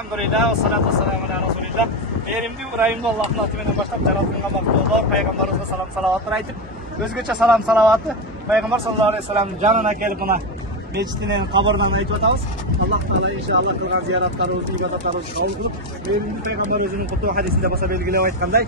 Elhamdülillah, salatu vesselamu ala Resulillah. Merimli Ibrahim'de Allah'ın atımından başlap Cenab-ı Hakk'a Peygamberimize salam salavatlar aytıp, özgöçe salam salavatı Peygamber sallallahu aleyhi ve sellem canına gelip buna meclisinin kaburundan aytıp atağız. Allah Teala inşallah kılgan ziyaratlarımızı, ibadatlarımızı kabul kılıp, Merimli Peygamber özünün kutu hadisinde basa belgilep aytkanday,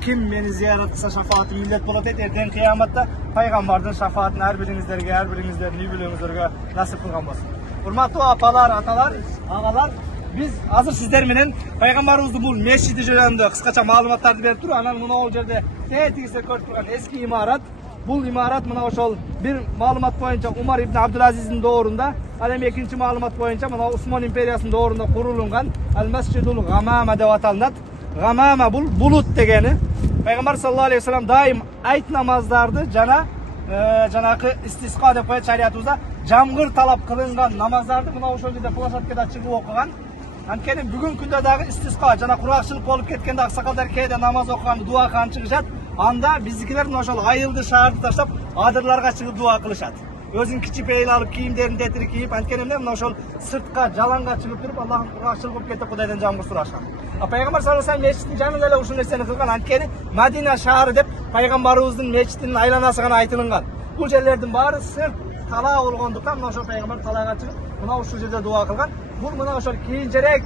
kim beni ziyaret etsa şafaatim millet bolat et, erten kıyamatta Peygamber'den şafaatini her birinizlerden iyi bilöңүздөргө nasip kılgan bolsun. Hurmatlı apalar, atalar, ağalar, biz hazır sizler menен Peygamberimizin bu meşidi jönündө kıskaça malumattарды berip turup, anан mына ol жерде тегисе көрүп турган eski imarat. Бул имарат мына ошол бир маалымат боюнча Умар ибн Абдулазиздин доорунда, ал эми экинчи маалымат боюнча мына Усман империясынын доорунда курулган Ал-Масжидул Гамама деп аталат. Гамама бул булут дегени. Peygamber sallallahu aleyhi ve sellem daim ayt namazdарды жана жанакы истисқа деп коет шариятыбызда жамгыр талап кылынган намаздарды мына ошол жерде площадкада чыгып окуган. Анткени бүгүнкү күндө дагы истисқа жана кургакчылык болуп кеткенде аксакалдар кээде намаз окуган, дуа кылган чыгышат. Анда биздикилер мына ошол айылды шаарды таштап адырларга чыгып дуа кылышат. Өзүн кичи пейил алып, кийимдерин тетири кийип, анткени эмне мына ошол сыртка жалаңга чыгып туруп Аллахтын кургакчылык болуп кетип Кудайдан жамгыр сурашкан. Пайгамбар саллаллаху алейхи ва саллем мечиттин жанында эле ушул нерсени кылган. Анткени Мадина шаары деп пайгамбарыбыздын мечитинин айланасы гана айтылган. Бул жерлердин баары сырт талаа болгондуктан мына ошол пайгамбар талаага чыгып мына ушул жерде дуа кылган. Бул мына ошол кийинчерээк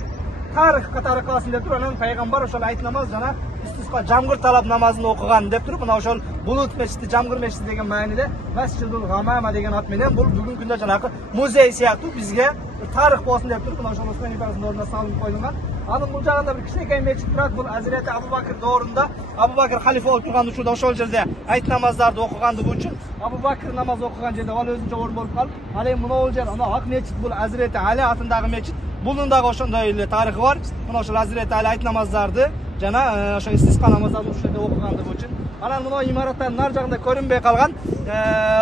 тарых катары калсын деп туруп, анан пайгамбар ошол айт намаз жана истисқа жамгыр талап намазын окуган деп туруп, мына ошол булут мечити, жамгыр мечити деген мааниде Масжидул Гамама деген ат менен бул бүгүнкү күндө жанагы музей сыяктуу бизге тарых болсун деп туруп, мына ошол Усман империясынын ордуна салынып коюлган. Анын бул жагында бир кичинекей мечит турат. Бул Азирети Абу Бакыр доорунда, Абу Бакыр халифа болуп турган учурда ошол жерде айт намаздарды окугандыгы үчүн Абу Бакыр намаз окуган жерде ал өзүнчө орун болуп калып, ал эми мына жер ана ак мечит, бул Азирети Али атындагы мечит. Bunun da ошондой эле тарыхы бар. Мына ошол Азирети Али айт намаздарды жана ошо истисқа намаздарын ушул жерде окугандыгы үчүн. Анан мына имараттын нар жагында көрүнбөй калган,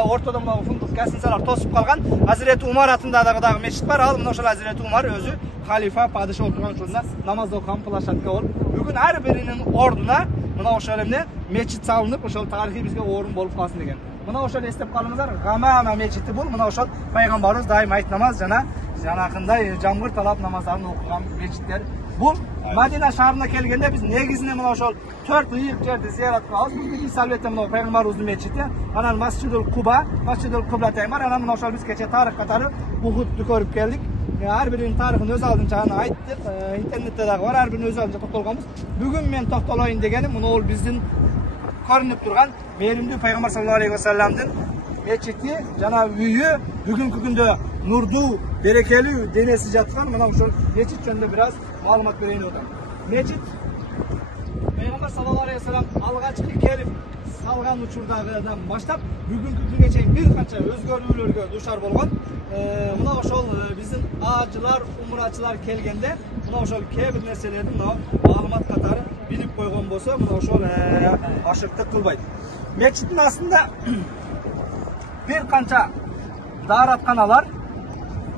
ортодо мына фундук гостиницалар тосуп калган Азирети Умар атындагы дагы мечит бар. Ал мына ошол Азирети Умар өзү халифа, падыша отурган учурунда намаз окуган площадка болуп, бүгүн ар биринин ордуна мына ошол эмне мечит салынып, ошол тарыхый бизге орун болуп калсын деген. Мына ошол эстеп калыңыздар, Гамама мечити бул. Мына ошол пайгамбарыбыз дайым айт намаз жана жанакындай жамгыр талап намаздарын окуган мечиттер. Бул Мадина шаарына келгенде биз негизинен мына ошол 4 ыйык жерди зиярат кылабыз. Бул салбетте мына пайгамбарыбыздын мечити, анан Масжидул Куба, Масжидул Кыблатайн бар. Анан мына ошол биз кече тарых катары Ухудду көрүп келдик. Ар биринин тарыхын өз алдынча аны айттык. Интернетте дагы бар, ар биринин өз алдынча токтолганбыз. Бүгүн мен токтолоюн дегеним мына ол биздин көрүнүп турган мээримдүү пайгамбар саллаллаху алейхи ва салламдын мечити жана үйү бүгүнкү күндө нурдуу, берекелүү денеси жаткан мына ошол мечит жөнүндө бир аз маалымат берейин деп атам. Мечит пайгамбар саллаллаху алейхи ва саллам алгачкы келип салган учурдагыдан баштап бүгүнкү күнгө чейин бир канча өзгөрүүлөргө дуушар болгон. Мына ошол биздин ажылар, умурачылар келгенде мына ошол кээ бир нерселерди мына маалымат катары билип койгон болсо мына ошол ашыктык кылбайт. Мечиттин астында бир канча дааратканалар,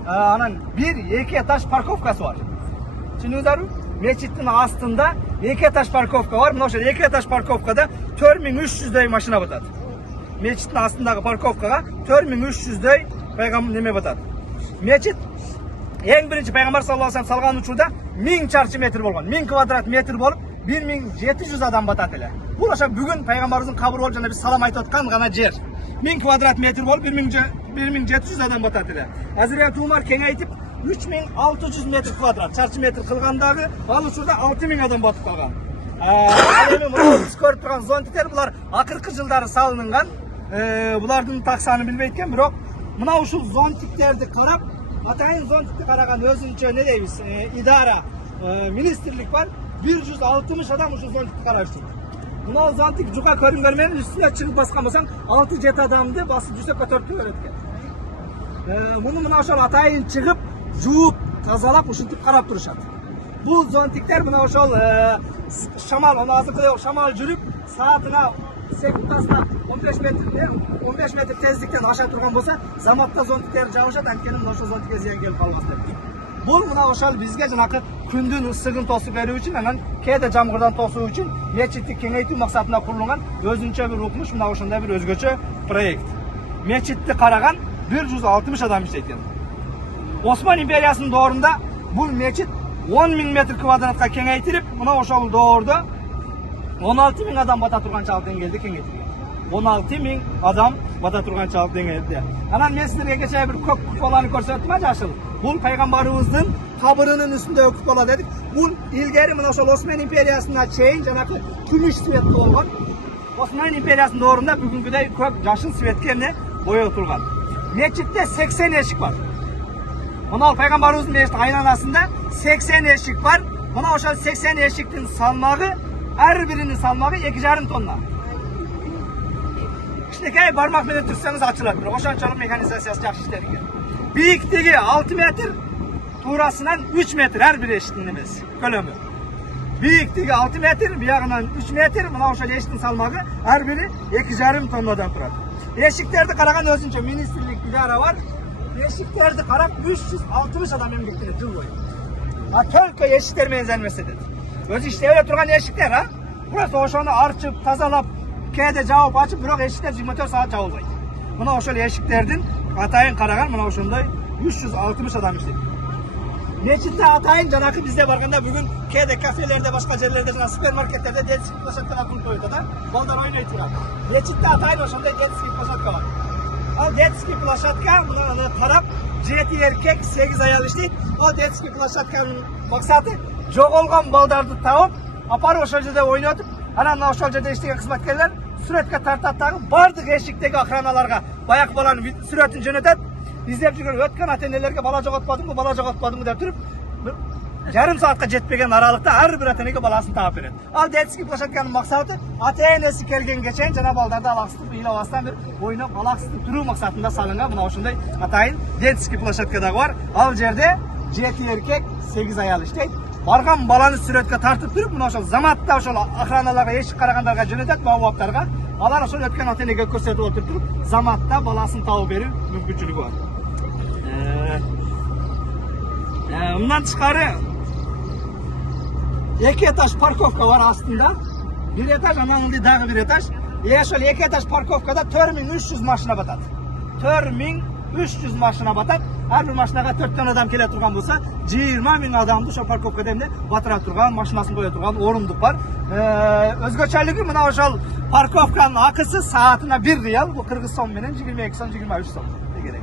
анан бир эки этаж парковкасы бар. Түшүнүңүздөрбү? Мечиттин астында эки этаж парковка бар. Мына ошол эки этаж парковкада 4300дөй машина батат. Мечиттин астындагы парковкага 4300дөй пайгамбар неме батат. Мечит эң биринчи пайгамбар саллаллаху алейхи ва саллям салган учурда 1000 чарчы метр болгон. 1000 квадрат метр болуп 1700 адам батат эле. Бул ошо бүгүн пайгамбарыбыздын кабыры болуп жана биз салам айтып аткан гана жер. 1000 квадрат метр болуп 1700 адам батат эле. Азирети Умар кеңейтип 3600 метр квадрат чарчы метр кылгандагы ал учурда 6000 адам батып калган. Эми мына биз көрүп турган зонтиктер булар акыркы жылдары салынган. Булардын так санын билбейт экен, бирок мына ушул зонтиктерди карап, атайын зонтикти караган өзүнчө не дейбиз, идара, министрлик бар. 160 адам ушул зонтикти карашты. Мына зонтик жука көрүнгөн менен үстүнө чыгып баскан болсаң 6-7 адамды басып жүрсөк көтөрүп берет экен. Муну мына ошол атайын чыгып, жууп, тазалап, ушинтип карап турушат. Бул зонтиктер мына ошол шамал, азыркы шамал жүрүп, саатына секундасына 15 метр тездиктен аша турган болса, заматта зонтиктер жабышат, анткени мына ошол зонтикке зыян келип калбас деп. Бул мына ошол бизге жанакы күндүн ысыгын тосуп берүү үчүн, анан кээде жамгырдан тосуу үчүн мечитти кеңейтүү максатында курулган өзүнчө бир укмуш, мына ошондой бир өзгөчө проект. Мечитти караган 160 адам иштейт экен. Осман империясынын доорунда бул мечит 10.000 metr kvadratқа кеңейтіліп, мына ошол доордо 16.000 адам бата турганчалык деңгээлде кеңейтилген. 16.000 адам бата турганчалык деңгээлде. Анан мен силерге кечээ бир көк куполаны көрсөттүм, жашыл. Бул пайгамбарыбыздын кабырынын үстүндөгү купола дедик. Бул илгери мына ошол Осман империясына чейин жанагы күмүш цвет болгон. Осман империясынын доорунда бүгүнкүдөй көк жашыл цветке эмне боётулган. Мечитте 80 эшик бар. Мына пайгамбарыбыздын мечит айланасында 80 эшик бар. Мына ошол 80 эшиктин салмагы, ар биринин салмагы 2,5 тонна. Кичинекей бармак менен түрсөңүз ачылат, бирок ошончолук механизациясы жакшы иштелген. Бийиктиги 6 метр, туурасынан 3 метр ар бир эшиктин эмеси, көлөмү. Бийиктиги 6 метр, биягынан 3 метр, мына ошол эшиктин салмагы ар бири 2,5 тоннадан турат. Эшиктерди караган өзүнчө министрлик идара бар. Эшиктерди карап 360 адам эмгектенет жыл бою. Только эшиктер менен займаштанат. Өзү иштебей турган эшиктер, Просто ошону арчып, тазалап, кээде жаап ачып, бирок эшиктер 24 саат жабылбайт. Мына ошол эшиктердин атайын караган мына ошондой 360 адам иштейт. Мечитте атайын жанакы бизде барганда бүгүн кээде кафелерде, башка жерлерде, жана супермаркеттерде детский площадкалар куруп коюлат да, балдар ойнойт турат. Мечитте атайын ошондой детский площадка бар. Ал детский площадка мына карап 7 эркек, 8 аял иштейт. Ал детский площадканын максаты жоголгон балдарды таап, апарып ошол жерде ойнотуп, анан ошол жерде иштеген кызматкерлер сүрөткө тартат дагы бардык эшиктеги охраналарга баягы баланын сүрөтүн жөнөтөт. Издеп жүргөн өткөн ата-энелерге бала жоготпадыңбы деп туруп, жарым саатка жетпеген аралыкта ар бир ата-энеге баласын таап берет. Ал детский площадканын максаты ата-энеси келгенге чейин жана балдарды алаксытып, ыйлабастан бир ойноп, алаксытып туруу максатында салынган мына ошондой атайын детский площадка дагы бар. Ал жерде 7 эркек, 8 аял иштейт. Барган баланы сүрөткө тартып туруп, мына ошол заматта ошол охраналарга, эшик карагандарга жөнөтөт, мабуптарга. Алар ошол өткөн ата-энеге көрсөтүп отуруп, заматта баласын табып берүү мүмкүнчүлүгү бар. Мындан тышкары 2 этаж парковка бар астында. 1 этаж, анан ылдый дагы 1 этаж. Ошол 2 этаж парковкада 4300 машина батат. 4300 машина батат. Ар бир машинага 4 адам келе турган болсо, 20.000 адамды ошол парковкада эмне батыра турган, машинасын кое турган орундук бар. Өзгөчөлүгү мына ошол парковканын акысы саатына 1 реал, бул кыргыз сом менен 22 сом, 23 сом керек.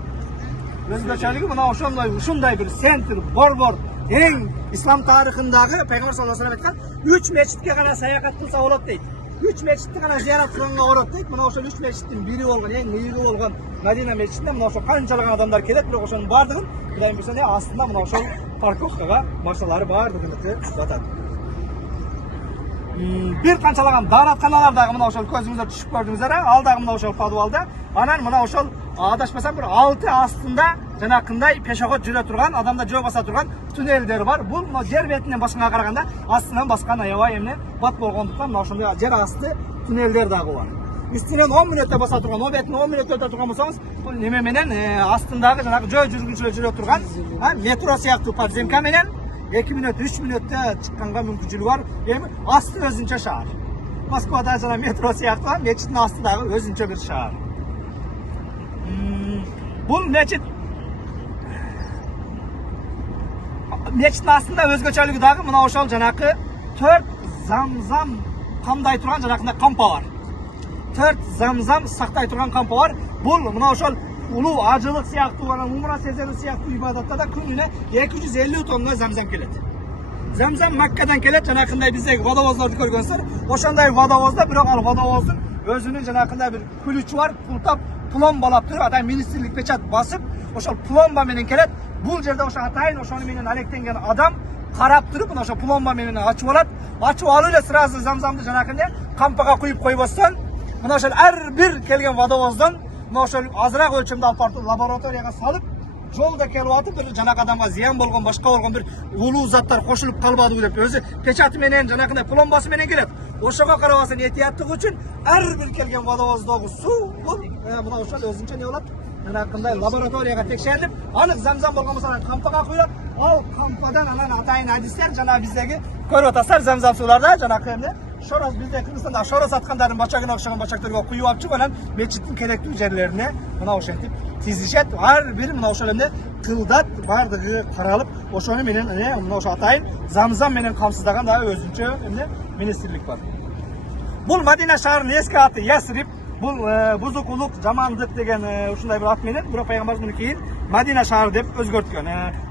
Өзгөчөлүгү мына ушундай бир центр, борбор, эң ислам тарыхындагы пайгамбар саллаллаху алейхи ва саллям айткан 3 мечитке гана саякат кылса болот дейт. 3 мечитти гана зиярат кылганга болот дейт. Мына ошол 3 мечиттин бири болгон, эң ыйыгы болгон Мадина мечитине мына ошол канчалаган адамдар келет, бирок ошонун бардыгын Кудайым буйрса астында мына ошол парковкага машиналары бардыгы батат. Бир канчалаган дааратканалар дагы мына ошол көзүңүздөр түшүп көрдүңүздөр, ал дагы мына ошол подвалда. Анан мына ошол адашпасам бир 6 астында жанакындай пешоход жүрө турган, адамдар жөө баса турган туннелдер бар. Бул мына жер бетинен басканга караганда астынан баскан аябай эмне бат болгондуктан мына ошондой жер асты туннелдер дагы бар. Үстүнөн 10 мүнөттө баса турган, о бетин 10 мүнөттө өтө турган болсоңуз, бул неме менен астындагы жанагы жөө жүргүнчүлөр жүрө турган, метро сыяктуу подземка менен 2 мүнөт, 3 мүнөттө чыкканга мүмкүнчүлүгү бар. Эми асты өзүнчө шаар. Москвада жана метро сыяктуу мечиттин асты дагы өзүнчө бир шаар. Бул мечит мечиттин астында өзгөчөлүгү дагы мына ошол жанакы 4 замзам камдай турган жанакындай кампа бар. 4 замзам сактай турган кампа бар. Бул мына ошол улуу ажылык сыяктуу, анан умра сезени сыяктуу ибадатта да күнүнө 250 тонна замзам келет. Замзам Маккадан келет, жанакындай биздеги водовоздорду көргөнсүздөр. Ошондой водовозда, бирок ал водовоздун өзүнүн жанакындай бир ключу бар, пултап, пломбалап туруп, атайын министрлик печат басып, ошол пломба менен келет. Бул жерде ошо атайын ошону менен алектенген адам карап туруп, мына ошо пломба менен ачып алат. Ачып алып эле сразу замзамды жанакындай кампага куюп койбостон, мына ошол ар бир келген водовоздон мына ошол азыраак өлчөмдө алып барып лабораторияга салып, жолда келип атып, бир жанакы адамга зыян болгон, башка болгон бир улуу заттар кошулуп калбадыбы деп өзү печаты менен жанакындай пломбасы менен келет. Ошого карабастан этияттык үчүн ар бир келген водовоздогу суу бул мына ошол өзүнчө не болот? Жанакындай лабораторияга текшерилип, анык замзам болгон болсо анан кампага куюлат. Ал кампадан анан атайын адистер жана биздеги көрүп атасыздар замзам сууларда жанакы эмне Şoroz bizde Kırgızstanda şoroz atkandарын бачагына окшогон бачактарга куюп алып чыгып анан мечиттин керектүү жерлерине мына ошентип тизишет. Ар бир мына ошол эмне тылдат бардыгы каралып, ошону менен мына ошо атайын Замзам менен камсыздаган дагы өзүнчө эмне министрлик бар. Бул Мадина шаарынын эски аты Ясрип. Бул бузукулук, жамандык деген ушундай бир ат менен бирок пайгамбарыбыз кийин Мадина шаары деп өзгөрткөн.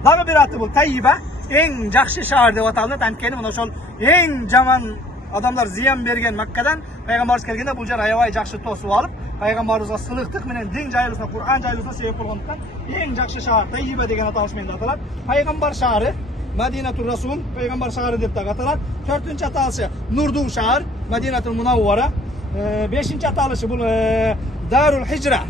Дагы бир аты бул Тайиба, эң жакшы шаар деп аталат. Анткени мына ошол эң жаман адамдар зыян берген Маккадан пайгамбарыбыз келгенде бул жер аябай жакшы тосуп алып, пайгамбарыбызга сылыктык менен дин жайылышына, Кур'ан жайылышына себеп болгондуктан эң жакшы шаар Тайиба деген аталыш менен аталат. Пайгамбар шаары Мадинатул Расул, пайгамбар шаары деп дагы аталат. 4-нчү аталышы Нурдуу шаар, Мадинатул Мунаввара. 5-нчи аталышы бул Дарул Хижра,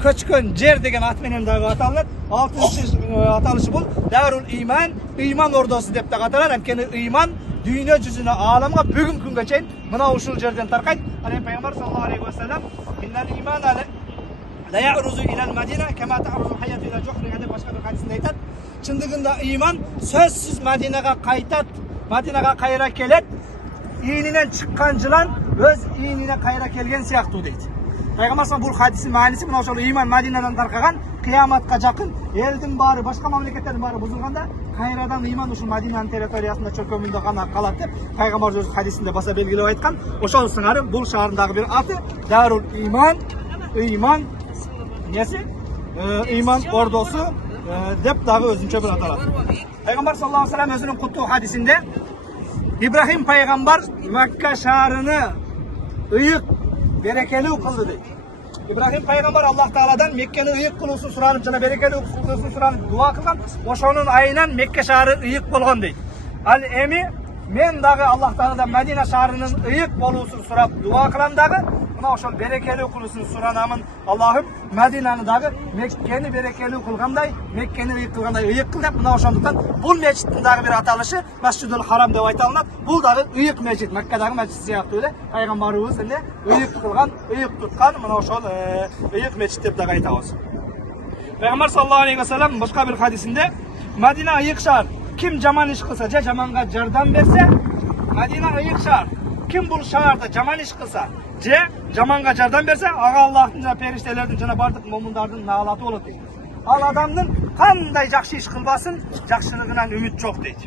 көчкөн жер деген ат менен дагы аталат. 6-нчы аталышы бул Дарул Иман, ыйман ордосу деп дагы аталат. Анткени ыйман дүйнө жүзүнө, ааламга бүгүнкү күнгө чейин мына ушул жерден таркайт. Анан пайгамбар саллаллаху алейхи ва саллям иннал имана la ya'ruzu ilal Madina kama ta'ruzu hayatu ila juhriha деп башка бир хадисинде айтат. Чындыгында ыйман сөзсүз Мадинага кайтат, Мадинага кайра келет. İğninden çıkan жылан өз иğnine кайра келген сыяктуу дейт. Пайгамбар бул хадистин мааниси мына ошол ыйман Мадинадан таркаган кыяматка жакын элдин баары, башка мамлекеттердин баары бузулганда кайрадан ыйман ушул Мадинанын территориясында чөкөмүндө гана калат деп пайгамбар өз хадисинде баса белгилеп айткан. Ошол сыңары бул шаардын дагы бир аты Дарул Иман, ыйман неси? Ыйман ордосу деп дагы өзүнчө бир аталат. Пайгамбар саллаллаху алейхи ва саллям өзүнүн куттуу хадисинде İbrahim peygamber Mekke şahrını ıyık, berekeli kıldı deydi. İbrahim peygamber Allah Teala'dan Mekke'ni ıyık kılısın suranıp, cana berekeli kılısın suranıp dua kılgan. Oşonun ayından Mekke şahrı ıyık bolgan deydi. Al emi men dağı Allah Teala'dan Medine şahrının ıyık bolusun surap dua kılan dağı mına oşol berekeli kılısın suranamın Allah'ım Medine'ni dağı Mekke'ni berekeli kılganday, Mekke'ni ıyık kılganday ıyık kıl deyip mına oşonduktan bul meçitin dağı bir atalışı Mescid-ül Haram деп айталынат. Бул дагы ыйык мечит, Маккадагы мечит сыяктуу эле пайгамбарыбыз эле ыйык кылган, ыйык туткан мына ошол ыйык мечит деп дагы айтабыз. Пайгамбар саллаллаху алейхи ва саллям башка бир хадисинде Мадина ыйык шаар, ким жаман иш кылса же жаманга жардам берсе, Мадина ыйык шаар, ким бул шаарда жаман иш кылса же жаманга жардам берсе, ага Аллахтын жана периштелердин жана бардык момундардын наалаты болот дейт. Ал адамдын кандай жакшы иш кылбасын, жакшылыгынан үмүт жок дейт.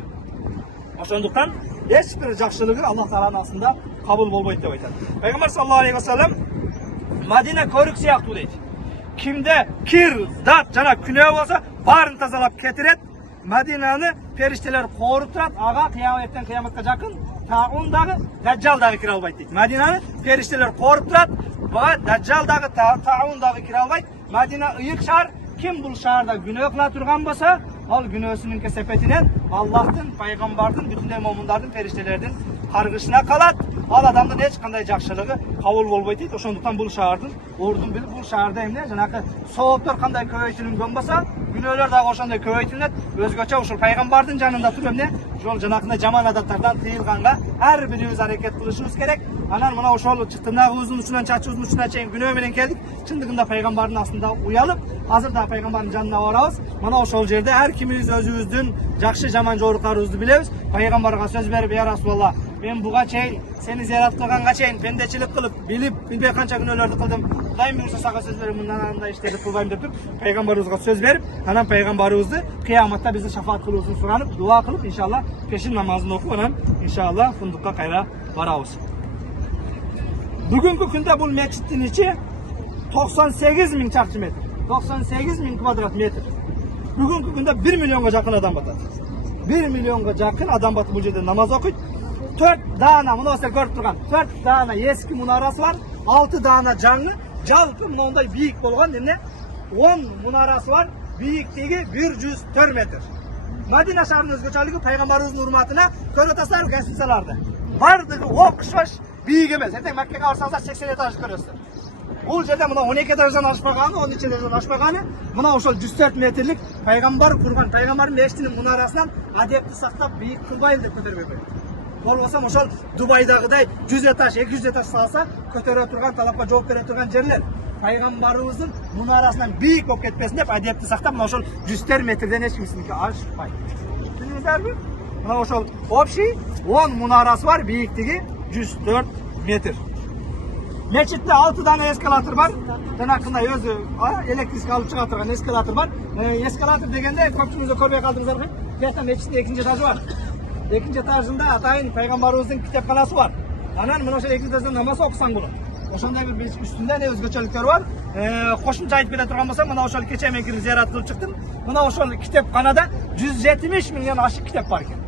Ошондуктан эч бир жакшылыгы Аллах Тааланын астында кабыл болбойт деп айтат. Пайгамбар саллаллаху алейхи ва саллям Мадина көрүк сыяктуу дейт. Кимде кир, дат жана күнөө болсо баарын тазалап кетирет. Мадинаны периштелер кооруп турат. Ага кыяматтан кыяматка жакын таун дагы, даджал дагы кире албайт дейт. Мадинаны периштелер кооруп турат. Бага даджал дагы, таун дагы кире албайт. Мадина ыйык шаар. Kim bu şaharda günah kıla turgan bolsa, al günahsının kesepetinden Allah'tın, Peygamber'din, bütün momundardın, periştelerden kargışına kalat. Al adamdan hiç kanday jakşılığı kabul bolboyt deyt. Oşonduktan bu şahardın ordun bilip bu şaharda emne janakı soğuplar kanday köbөйтүлүнгөн bolsa, günahlar da oşonday köbөйтүлөт. Özgöçe uşul Peygamber'din janında turup emne jol janakında jaman adatlardan tıyılganga her birimiz hareket kılışımız gerek. Anan mına oşol tırnağımızın uçundan çaçımızın uçuna çeyin günah menen keldik. Çındığında Peygamber'in aslında uyalıp hazırda Peygamber'in janına varabız. Mana oşol jerde her kimimiz özübüzdün jakşı jaman joruklarыбызды bilebиz. Peygamber'e söz berip ya Rasulullah men buga çeyin seni ziyaret kılganга çeyin pendeçilik kılıp bilip bilbey kança günahlardı kıldım. Dayım buyursa sağa söz berip bundan anda işleri kılbayım dep turup Peygamber'e söz berip anan Peygamber'imizni kıyamatta bizi şafaat kılısın suranıp dua kılıp inşallah peşin namazını okup anan inşallah fundukka kayra varabız. Bugünkü günde bu meçitin içi 98.000 çarşı metre. 98.000 kvadrat metre. Bugünkü günde 1 milyonga jakın adam batadi. 1 milyonga jakın adam batı bu yerde namaz okuyt. 4 dana, mına sizler görüp turgan 4 dana eski munarası var. 6 dana жаңы, жалпы мындай бийик болгон эмне 10 munarası var. Бийиктиги 104 метр. Madina şаарынын өзгөчөлүгү Peygamberimizin урматына көрөтасыздар гостиницаларды. Бардыгы окшош бийик эмес. Эртең Маккага барсаңыздар 80 этаж көрөсүздөр. Бул жерде мына 12 этаждан ашпаганы, 13 этаждан ашпаганы, мына ошол 104 метрлик Peygamber курган, Peygamberдин мешитинин мунарасынан адепти сактап бийик кылбайын деп көтөрбөй коет. Болбосо ошол Дубайдагыдай 100 этаж, 200 этаж салса, көтөрө турган, талапка жооп бере турган жерлер. Peygamberimizdin munarasынан бийик болуп кетпесин деп адепти сактап, мына ошол 104 метрден эч кимсиники ашпайт. Билиңиздерби? Мына ошол общий 10 munarасы бар, бийиктиги 104 metr. Meçitte 6 tane eskalator var. Janakınday özü elektrik alıp çıga turgan eskalator var. Eskalator degende көпчүлүгү көрбөй калдыңыздарбы? Бuyerта мечиттин экинчи этажы бар. Экинчи этажында атайын пайгамбарыбыздын китепканасы бар. Анан мына ошол экинчи этажда намаз окусаң болот. Ошондой бир үстүндө эле өзгөчөлүктөр бар. Кошумча айтып кете турган болсом, мына ошол кече мен кирип зыярат кылып чыктым. Мына ошол китепканада 170 миңден ашык китеп бар экен.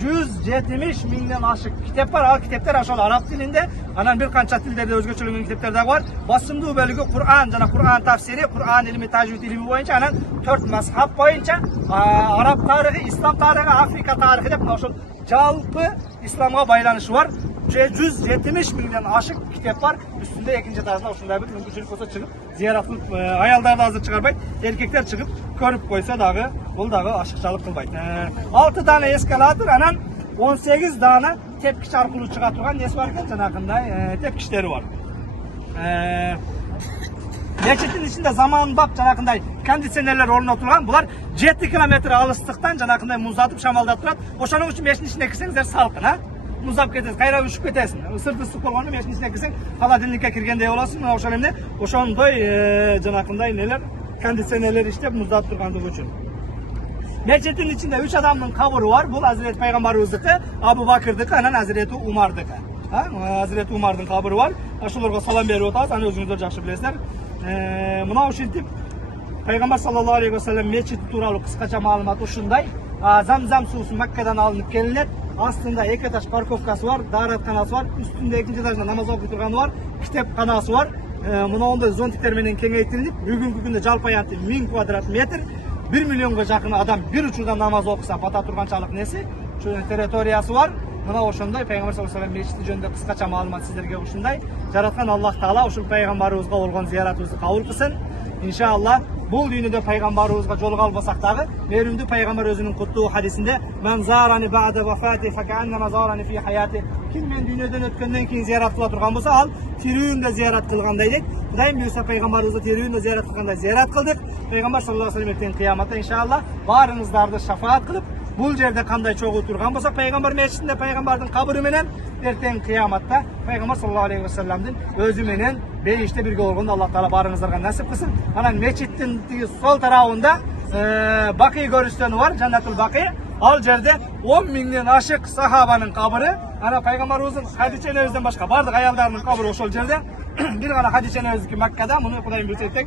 170 миңден ашык китеп бар. Ал китептер ошол араб тилинде, анан бир канча тилдерде өзгөчөлөнгөн китептер дагы бар. Басымдуу бөлүгү Кур'ан жана Кур'ан тафсири, Кур'ан илми, тажвид илми боюнча, анан 4 мазхаб боюнча араб тарыхы, ислам тарыхы, Африка тарыхы деп ошол жалпы исламга байланышы бар. 170 миңден ашык китеп бар. Üstünde экинчи этажда ушундай бир мүмкүнчүлүк болсо чыгып зыярат кылып, аялдарды азыр чыгарбайт, эркектер чыгып көрүп койсо дагы бул дагы ашыкчалык кылбайт. 6 тane эскалатор, анан 18 дана тепкич аркылуу чыга турган неси бар экен, жанакындай тепкичтери бар. Мечиттин ичинде заманбап жанакындай кондиционерлер орнотулган. Булар 7 километр алыстыктан жанакындай муздатып, шамалдап турат. Ошоның үчүн мечиттин ичине кирсеңиздер салкын, муздап кетесиз, кайра үшүп кетесиң. Ысырды ысык болгондо мечиттин ичине кирсең, холодильникке киргендей болосуң. Мына ошол эмне, ошондой жанакындай нелер, кондиционерлер иштеп муздатып тургандыгы үчүн. Мечиттин ичинде 3 адамдын кабыры бар. Бул Азирет пайгамбарыбыздыкы, Абу Бакырдыкы, анан Азирети Умардыкы. Азирети Умардын кабыры бар. Ошолорго салам берип атабыз, аны өзүңүздөр жакшы билесиздер. Мына ушинтип пайгамбар саллаллаху алейхи ва саллям мечит тууралуу кыскача маалымат ушундай. Замзам суусу Маккадан алынып келинет. Астында 2 этаж парковкасы бар, дааратканасы бар, үстүндө экинчи этажда намаз окуп турганы бар, китепканасы бар. Мына ондай зонтиктер менен кеңейтилип, бүгүнкү күндө жалпы аянты 1000 квадрат метр, 1 миллионго жакын адам бир учурда намаз окуса бата турганчалык неси, территориясы бар. Мына ошондой пайгамбар саллаллаху алейхи ва саллям мечити жөнүндө кыскача маалымат сиздерге ушундай. Жараткан Аллах Таала ушул пайгамбарыбызга болгон зыяратыбызды кабыл кылсын. Иншалла бул дүйнөдө пайгамбарыбызга жолуга албасак дагы, мээрүмдүү пайгамбар өзүнүн куттуу хадисинде "Мен зарани бa'da вафати факанна зарани фи хаяти". Ким мен дүйнөдөн өткөндөн кийин зыярат кыла турган болсо, ал тирүүндө зыярат кылгандай дейт. Кудайым буйрса пайгамбарыбызды тирүүндө зыярат кылгандай зыярат кылдык. Пайгамбар саллаллаху алейхи ва саллям кыяматта иншалла баарыңыздарды шафаат кылып, бул жерде кандай чогуу турган болсо, пайгамбар мечитинде пайгамбардын кабыры менен эртең кыяматта пайгамбар саллаллаху алейхи ва салламдын өзү менен бейиште бирге болгондо Аллах Таала баарыңыздарга насип кылсын. Анан мечиттин сол тарабында Бакый көрүстөнү бар, Жаннатул Бакый. Ал жерде 10 миңден ашык сахабанын кабыры. Ана пайгамбарыбыздын Хадиче энебизден башка бардык аялдарынын кабыры ошол жерде. Бир гана Хадиче энебиздики Маккада, муну Кудайым билсек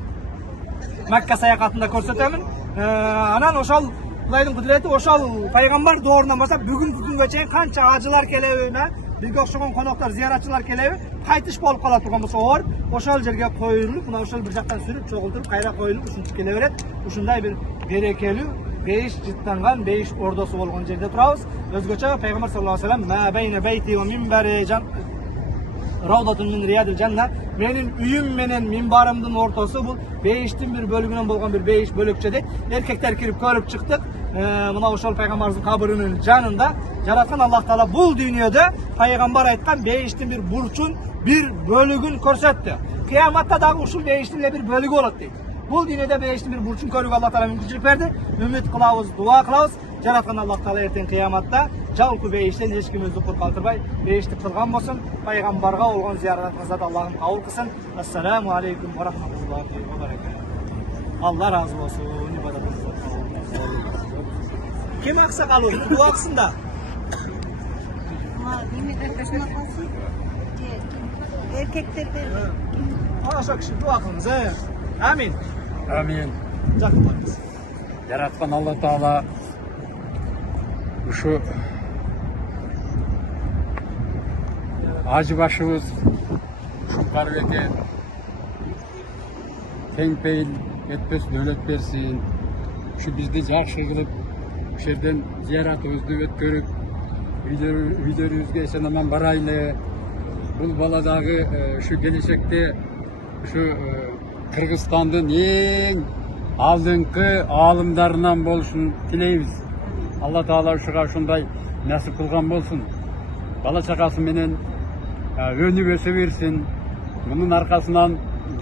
Макка саякатында көрсөтөмүн. Анан ошол Кудайдын кудурети, ошол пайгамбар доорунан баштап бүгүнкү күнгө чейин канча ажылар келеби, бизге окшогон коноктор, зыяратчылар келеби, кайтыш болуп кала турган болсо, ошол жерге коюлуп, мына ошол бир жактан сүрүп, чогултуруп, кайра коюлуп, ушинтип келе берет. Ушундай бир берекелүү, бейиш жыттанган, бейиш ордосу болгон жерде турабыз. Өзгөчө пайгамбар саллаллаху алейхи ва саллям "Ма байна байти ва минбари Равдатун мин риядил жанна", менин үйүм менен минбарымдын ортосу бул бейиштин бир бөлүгүнөн болгон бир бейиш бөлөкчө дейт. Эркектер кирип көрүп чыктык. Мына ошол пайгамбарыбыздын кабырынын жанында жараткан Аллах Таала бул дүйнөдө пайгамбар айткан бейиштин бир бурчун, бир бөлүгүн көрсөттү. Кыяматта дагы ушул бейиштин эле бир бөлүгү болот дейт. Бул дүйнөдө бейиштин бир бурчун көрүүгө Аллах Таала мүмкүнчүлүк берди. Үмүт кылабыз, дуа кылабыз. Жараткан Аллах Таала эртең кыяматта жалпы бейиштен эч кимибизди кур калтырбай, бейишти кылган болсун. Пайгамбарга болгон зыяратыңызды Аллахым кабыл кылсын. Ассаламу алейкум ва рахматуллахи ва баракатух. Алла разы болсун. Kim aksakalı? Dua kılsın da. Erkekler de. Aşağı kişi dua kılınız. Amin. Amin. Cakılarınız. Yaratkan Allah Taala şu acı başımız şu karvete tenkpeyin etmez dövlet versin. Şu bizde jakşı kılıp şu yerden ziyaratımızды ötkörüp videomuzga esenaman baraylı. Bu baladagı şu gelecekte şu Kırgızstandın en aldыңкы алымдарынан болушун тилейбиз. Алла Таала ушуга ушундай насип кылган болсун. Бала чакасы менен өнүп өсө берсин. Мунун аркасынан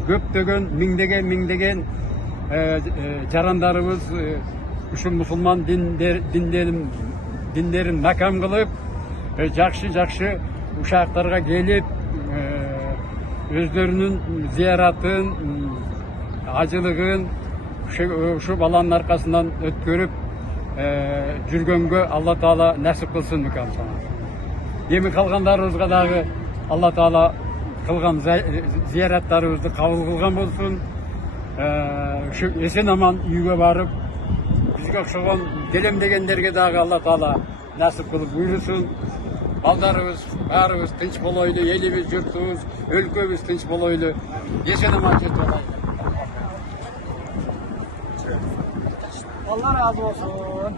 көптөгөн миңдеген жарандарыбыз ушул мусулман диндерин макам кылып, жакшы uşaklarga gelip özlerinin ziyaretin, acılığın şu balanın arkasından ötkörüp жүргөнгө Allah Taala nasip kılsın mıkan sana. Demi kalganlarımızga dagı Allah Taala kılgan ziyaretlerimizni kabul kılgan bolsun. Şu esen aman үйгө barıp bizge okşogon delemdegenlerge dagı Allah Taala nasip kılıp buyursun. Baldarыбыз баарыбыз тынч болойлу, элибиz, журтубуз, өлкөбүз тынч болойлу. Esen aman жетип алайлы. Allah razı olsun.